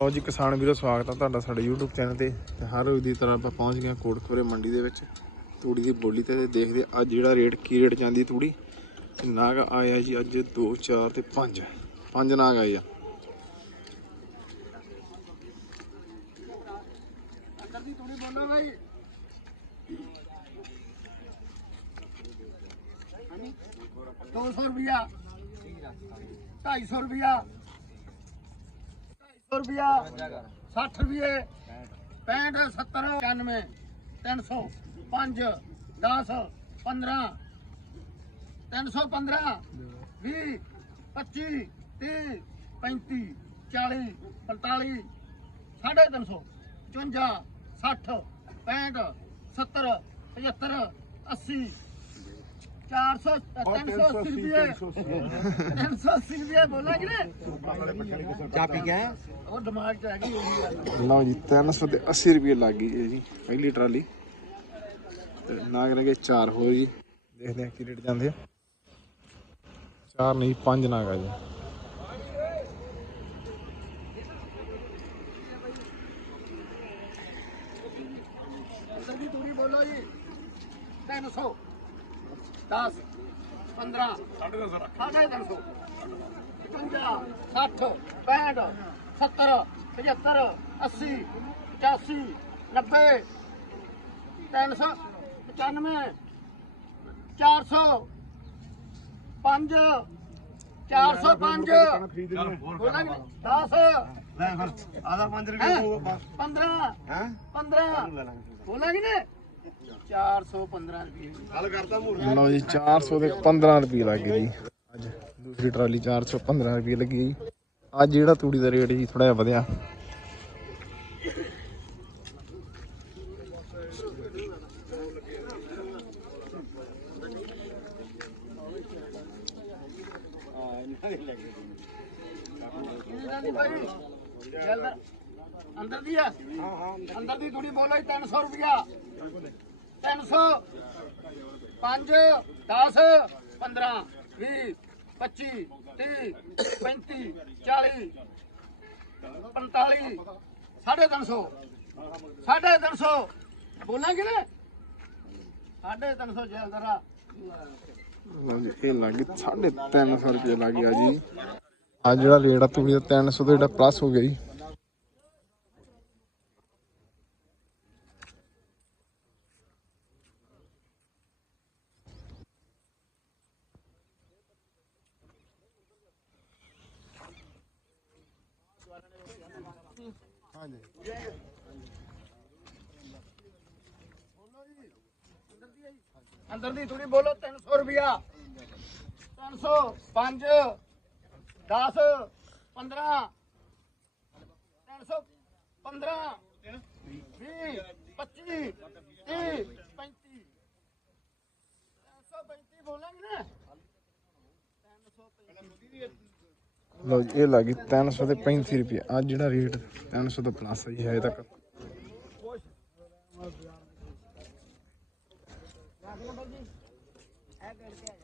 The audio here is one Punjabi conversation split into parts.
ਲਓ ਜੀ, ਕਿਸਾਨ ਵੀਰੋ, ਸਵਾਗਤ ਹੈ ਤੁਹਾਡਾ ਸਾਡੇ YouTube ਚੈਨਲ ਤੇ। ਤੇ ਹਰ ਰੋਜ਼ ਦੀ ਤਰ੍ਹਾਂ ਆਪਾਂ ਪਹੁੰਚ ਗਏ ਹਾਂ ਮੰਡੀ ਦੇ ਵਿੱਚ। ਤੂੜੀ ਦੀ ਬੋਲੀ ਤੇ ਦੇਖਦੇ ਅੱਜ ਜਿਹੜਾ ਰੇਟ, ਕੀ ਰੇਟ ਜਾਂਦੀ ਤੂੜੀ। ਤੇ ਨਾਗ ਆਇਆ ਜੀ ਅੱਜ 2 4 ਤੇ 5 ਪੰਜ ਨਾਗ ਆਏ ਆ। ਅੰਦਰ ਦੀ ਤੂੜੀ ਬੋਲੋ ਭਾਈ ਹਾਂਜੀ। 200 ਰੁਪਿਆ 250 ਰੁਪਿਆ ਰੁਪਿਆ 60 ਰੁਪਏ 65 70 91 300 5 10 15 315 20 25 30 35 40 45 ਸਾਢੇ ਤਿੰਨ ਸੌ 55 60 65 70 75 80 400 380 ਰੁਪਏ 380 ਰੁਪਏ ਬੋਲਾਂ ਕਿ ਨੇ ਚਾਪੀ ਕਾ ਉਹ ਦਿਮਾਗ ਚ ਹੈਗੀ ਉਹੀ ਗੱਲ ਲਓ ਜੀ 300 ਤੇ 80 ਰੁਪਏ ਲੱਗ ਗਈ ਜੀ ਪਹਿਲੀ ਟਰਾਲੀ ਤੇ ਨਾਗ ਰਹਿ ਗਏ 4 ਹੋਰ ਜੀ ਦੇਖਦੇ ਹਾਂ ਕੀ ਰੇਟ ਜਾਂਦੇ ਆ ਚਾਰ ਨਹੀਂ ਪੰਜ ਨਾਗ ਆ ਜੀ ਅੰਦਰ ਦੀ ਦੂਰੀ ਬੋਲੋ ਜੀ 300 10 15 ਸਾਢੇ 300 55 60 65 70 75 80 85 90 300 95 400 5 405 ਬੋਲਾਂਗੇ 10 ਲੈ ਫਿਰ ਆਦਾ 5 ਰੁਪਏ ਹੋਊਗਾ 15 ਹੈ 15 ਬੋਲਾਂਗੇ ਨੇ 415 ਰੁਪਏ। ਗੱਲ ਕਰਦਾ ਮੂਰ ਲਓ ਜੀ 400 ਦੇ 15 ਰੁਪਏ ਲੱਗ ਗਏ ਜੀ। ਅੱਜ ਦੂਸਰੀ ਟਰਾਲੀ 415 ਰੁਪਏ ਲੱਗੀ ਜੀ। ਅੱਜ ਜਿਹੜਾ ਤੂੜੀ ਦਾ ਰੇਟ ਜੀ ਥੋੜਾ ਜਿਹਾ ਵਧਿਆ। ਦੀ ਅੰਦਰ ਦੀ ਆ। ਅੰਦਰ ਦੀ ਥੋੜੀ ਬੋਲੋ ਜੀ 300 ਰੁਪਿਆ 300 5 10 15 20 25 30 35 40 45 ਸਾਢੇ 300 ਸਾਢੇ 300 ਬੋਲਾਂਗੇ ਨਾ ਸਾਢੇ 300 ਜਲਦਰਾ ਲਓ ਜੀ ਇਹ ਲੱਗ ਗਈ 350 ਰੁਪਏ ਲੱਗ ਗਿਆ ਜੀ। ਅੱਜ ਜਿਹੜਾ ਰੇਟ ਆ ਤੂੜੀ ਦਾ 300 ਤੋਂ ਜਿਹੜਾ ਪਲੱਸ ਹੋ ਗਿਆ ਜੀ। ਅੰਦਰ ਦੀ ਥੋੜੀ ਬੋਲੋ 300 ਰੁਪਿਆ 300 5 10 15 300 15 20 25 30 35 335 ਬੋਲਾਂਗੇ ਨਾ। 335 ਲਓ ਜੀ, ਇਹ ਲੱਗ ਗਈ 300 ਤੇ 35 ਰੁਪਏ ਅੱਜ ਜਿਹੜਾ ਰੇਟ 300 ਤੋਂ ਪਲੱਸ ਹੈ ਜੀ, ਹਜੇ ਤੱਕ।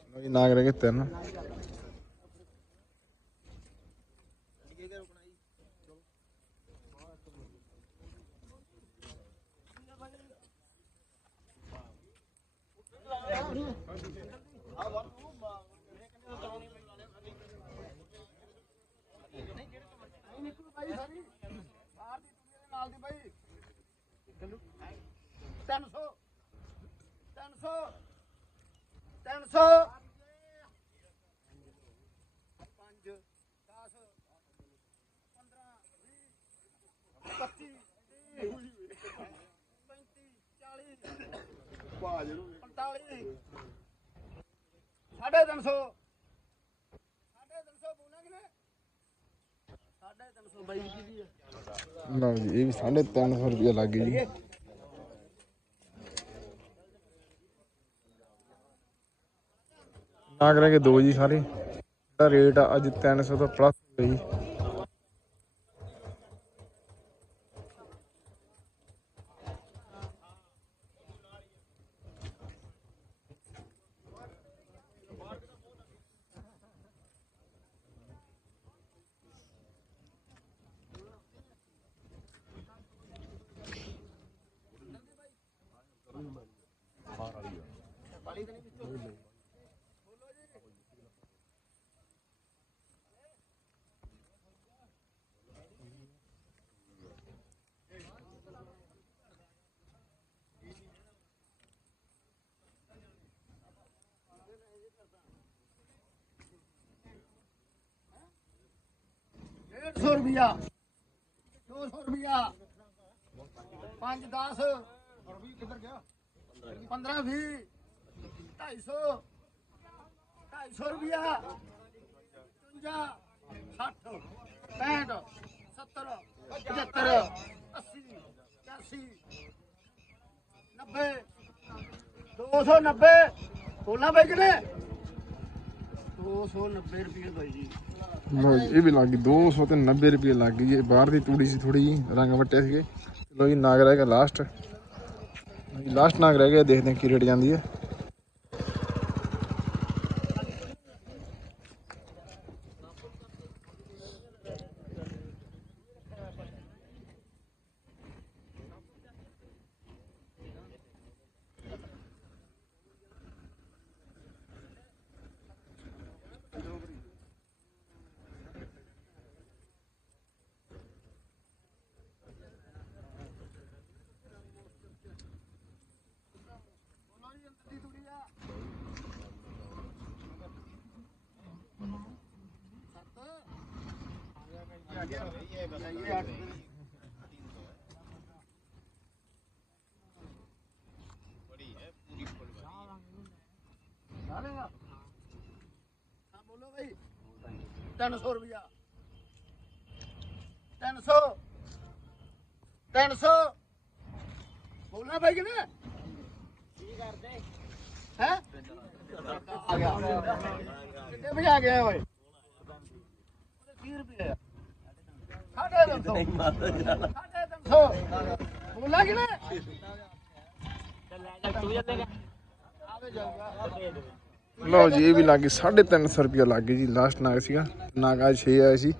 ਲਓ ਜੀ, ਨਾਗ ਰਹਿ ਤਿੰਨ ਨਿਕਲੂ ਭਾਈ ਸਾਰੀ ਬਾਹਰ ਦੀ ਦੁਨੀਆ ਦੇ ਨਾਲ ਦੀ ਭਾਈ ਚੱਲੂ 300 300 5 10 25 45 ਸਾਢੇ 300 ਸਾਢੇ 300 ਬੋਲਾਂਗੇ ਸਾਢੇ 300 ਬਾਈ ਜੀ ਲਓ ਜੀ, ਇਹ ਵੀ 350 ਰੁਪਏ ਲੱਗ ਗਈ ਜੀ। ਨਾ ਕਰਾਂਗੇ ਦੋ ਜੀ ਸਾਰੇ। ਜਿਹੜਾ ਰੇਟ ਆ ਅੱਜ 300 ਤੋਂ ਪਲੱਸ ਹੈ ਜੀ। 200 ਰੁਪਿਆ 200 ਰੁਪਿਆ 5 10 ਕਿੱਧਰ ਗਿਆ 15 20 250 250 ਰੁਪਿਆ 50 60 65 70 75 80 80 90 290 16 ਬਾਈ ਕਿਨੇ 290 ਰੁਪਏ ਬਾਈ ਜੀ। ਲੋ ਜੀ, ਇਹ ਵੀ ਲੱਗ ਗਈ 200 ਤੇ 90 ਰੁਪਏ ਲੱਗ ਗਈ, ਇਹ ਬਾਹਰ ਦੀ ਤੂੜੀ ਸੀ ਥੋੜੀ ਜੀ ਰੰਗ ਵੱਟੇ ਸੀਗੇ। ਲੋ ਜੀ, ਨਾਗ ਰਹਿ ਗਿਆ ਲਾਸਟ ਲਾਸਟ ਨਾਗ ਰਹਿ ਗਿਆ ਦੇਖਦੇ ਹਾਂ ਕੀ ਰੇਟ ਜਾਂਦੀ ਹੈ। ਬੋਲੋ ਬਾਈ 300 ਰੁਪਿਆ 300 300 ਬੋਲਣਾ ਭਾਈ ਕਿਨੇ ਕੀ ਕਰਦੇ ਹੈ ਆ ਗਿਆ ਕਿੱਥੇ ਭਜਾ ਗਿਆ ਓਏ 30 ਰੁਪਏ ਆ। ਬੋਲਾ ਲਓ ਜੀ ਇਹ ਵੀ ਲੱਗ ਗਈ 350 ਰੁਪਏ ਲੱਗ ਗਈ ਜੀ ਲਾਸਟ ਨਾਗ ਸੀਗਾ। ਨਾਗ ਅੱਜ 6 ਆਇਆ ਸੀ।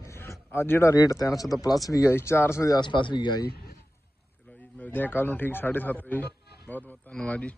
ਅੱਜ ਜਿਹੜਾ ਰੇਟ 300 ਤੋਂ ਪਲੱਸ ਵੀ ਗਿਆ ਜੀ 400 ਦੇ ਆਸ-ਪਾਸ ਵੀ ਗਿਆ ਜੀ ਚਲੋ ਜੀ ਮਿਲਦੇ ਹਾਂ ਕੱਲ ਨੂੰ ਠੀਕ 7:30 ਵਜੇ। ਬਹੁਤ ਬਹੁਤ ਧੰਨਵਾਦ ਜੀ।